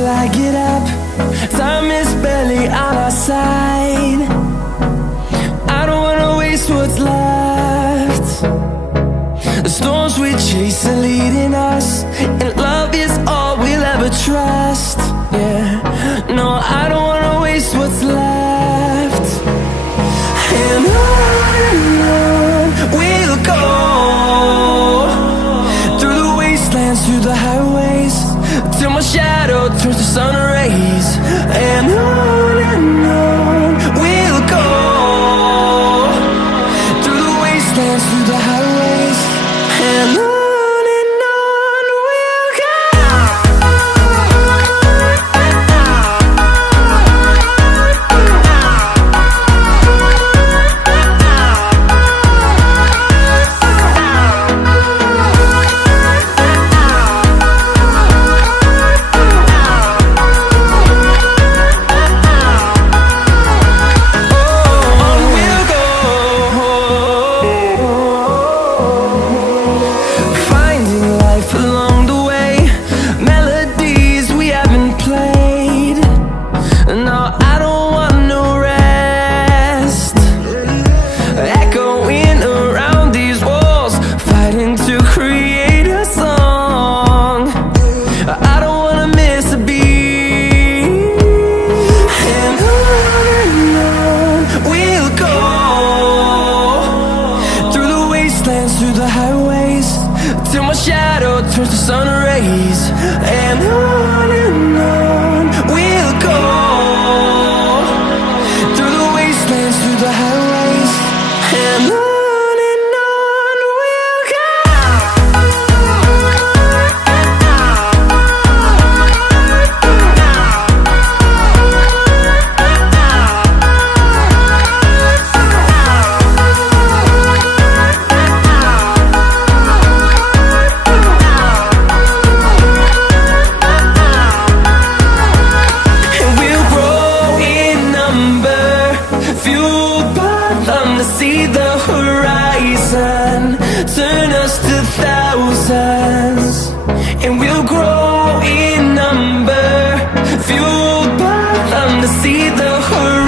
till I get up. Time is barely on our side. I don't wanna waste what's left. The storms we chase are leading us, and love is all we'll ever trust. Yeah, no, I don't wanna waste what's left. And on we'll go, through the wastelands, through the highways, till my shadow turns to sun rays. And on we'll go, through the wastelands, through the highways, and on we'll go. Through the highways, till my shadow turns to sun rays. And on we'll go, through the wastelands, through the highways, and on we'll go. To see the horizon turn us to thousands, and we'll grow in number, fueled by them to see the horizon.